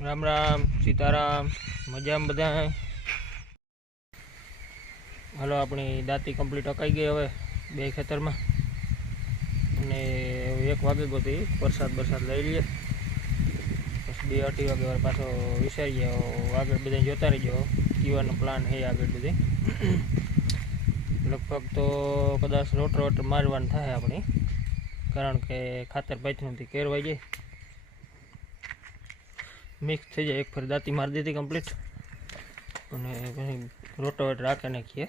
રામ રામ, સીતારામ, મજામાં બધા હાલો, આપણી દાંતી કમ્પ્લીટ અકાઈ ગઈ હવે, બે ખેતરમાં. અને એક વાગે ગોતી, વરસાદ વરસાદ લઈ લઈએ. પછી બે અઢી વાગે વાર પાછો વિચારીએ આગળ બધા જોતા રહીજો. કીવાનો પ્લાન છે આગળ બધી લગભગ તો કદાચ રોટ રોટ મારવાનું થાય આપણી. કારણ કે ખાતર પાછળથી કેરવાઈ જાય. મિક્સ થઈ જાય. એક ફર દાંતી મારી દીધી કમ્પ્લીટ અને પછી રોટોવેટ રાખી નાખીએ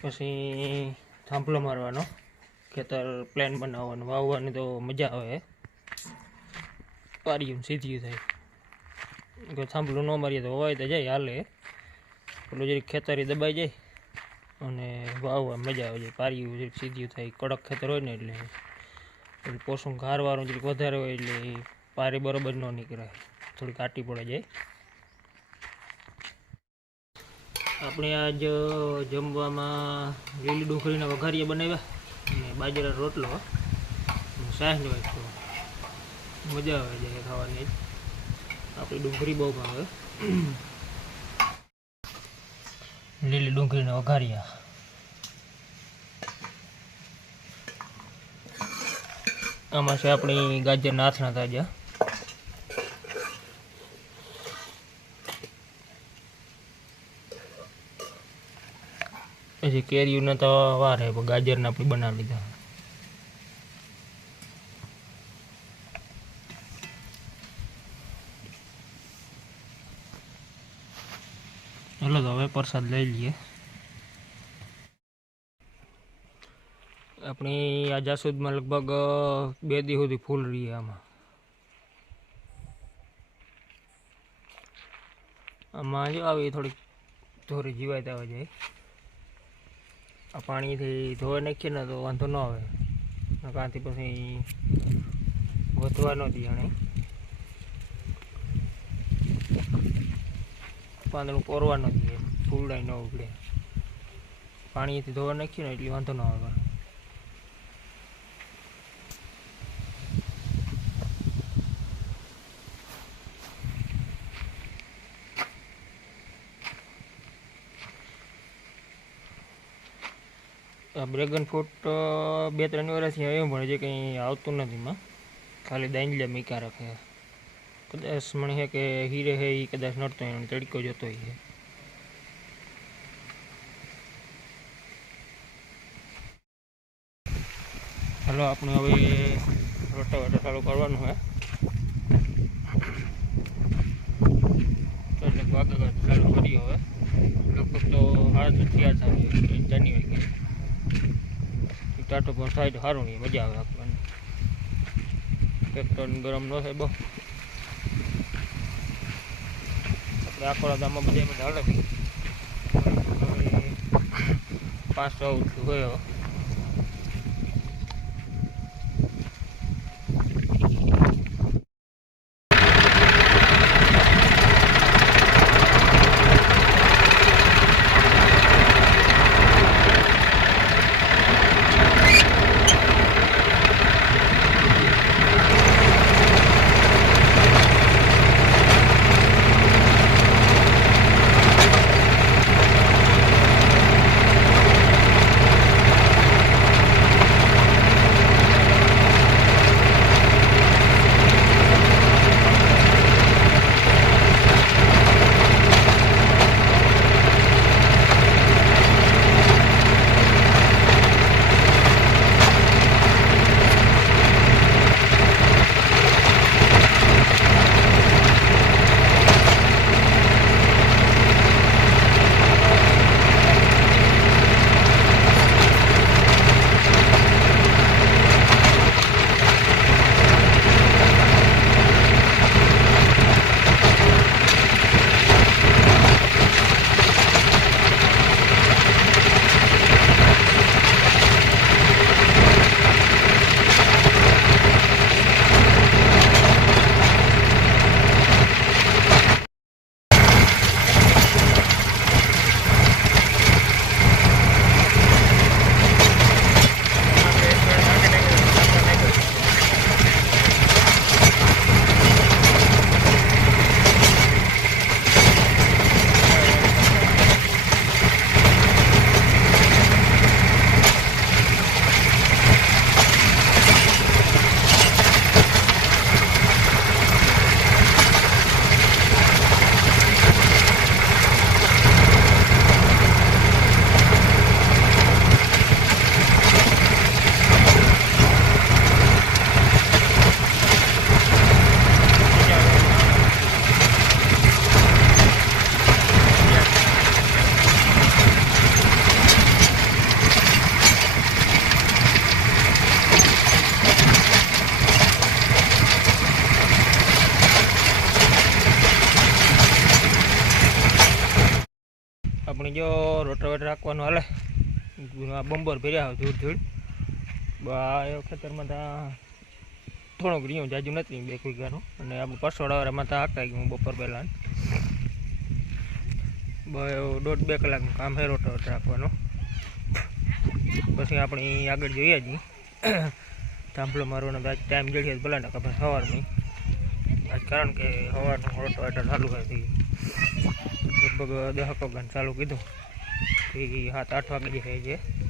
પછી થાંભલો મારવાનો. ખેતર પ્લેન બનાવવાનું. વાવવાની તો મજા આવે. પાર્યું સીધ્યું થાય. થાંભલું ન મારીએ તો વવાય તો જાય હાલે. પેલું જરીક ખેતરી દબાઈ જાય. અને વાવવા મજા આવે. જાય પાર્યું જરીક સીધ્યું થાય. કડક ખેતર હોય ને એટલે. એટલે પોષણ ઘારવાનું જરીક વધારે હોય એટલે એ પારી બરોબર ન નીકળે. થોડી કાટી પડે જાય. આપણે આજ જમવામાં લીલી ડુંગળીના વઘારિયા બનાવ્યા અને બાજરાનો રોટલો. અને હોય તો મજા આવે જાય ખાવાની. આપણી ડુંગળી બહુ ભાવે. લીલી ડુંગળીના વઘારિયા. આમાં છે આપણી ગાજર નાથના તાજા. પછી કેરીઓના તો વાર હે ગાજરના આપણે બનાવી લીધા. ચલો તો હવે પ્રસાદ લઈ લઈએ. આપણી આ જાસૂદમાં લગભગ બે દી સુધી ફૂલ રહીએ આમાં. આમાં જો આવી થોડીક ધોરી જીવાય આવે જાય આ પાણીથી ધોવા નાખીએ ને તો વાંધો ન આવે. કાંથી પછી વધવા ન દે જાણે પાંદડું કોરવા ન દે ફૂલડાય ન ઉગડે. પાણીથી ધોવા નાખીએ ને એટલે વાંધો ન આવે. ડ્રેગન ફ્રૂટ બે, ત્રણ વર્ષથી આવ્યું પણ છે કંઈ આવતું નથી એમાં ખાલી દાંજલા મીકા રાખે કદાચ મને છે કે હીરે હે એ કદાચ નડતો અને તડકો જતો છે. હાલો, આપણે હવે રોટાવેટર ચાલુ કરવાનું છે ચાલુ કરીએ હવે. લગભગ તો સાડા ચાની વાગે ટાટો પણ તો સારું નહીં, મજા આવે આપણને ટ્રેક્ટર ગરમ ન થાય બહુ. આપણે આખોડા આમાં બધા એમાં હાલે પાંચ ચૌદ હોય હવે. આપણે જો રોટાવેટર રાખવાનું હાલે. બંબર ભર્યા હોય ધૂળ ધૂળ બા, એ ખેતરમાં ત્યાં થોડુંક રહ્યું, જાજુ નથી બે વીઘાનું. અને આપણું પસોડાવાળામાં ત્યાં આકાઈ ગયું બપોર પહેલાં. દોઢ બે કલાકનું કામ છે રોટાવેટર રાખવાનું. પછી આપણે આગળ જોઈએ જ થાંભલો મારવાનો આજ ટાઈમ જડીએ તો ને ખબર સવારની. કારણ કે સવારનું રોટાવેટર ચાલુ કરી લગભગ દસ વાગ્યાનું ચાલુ કીધું. એ સાત આઠ વાગે જે છે.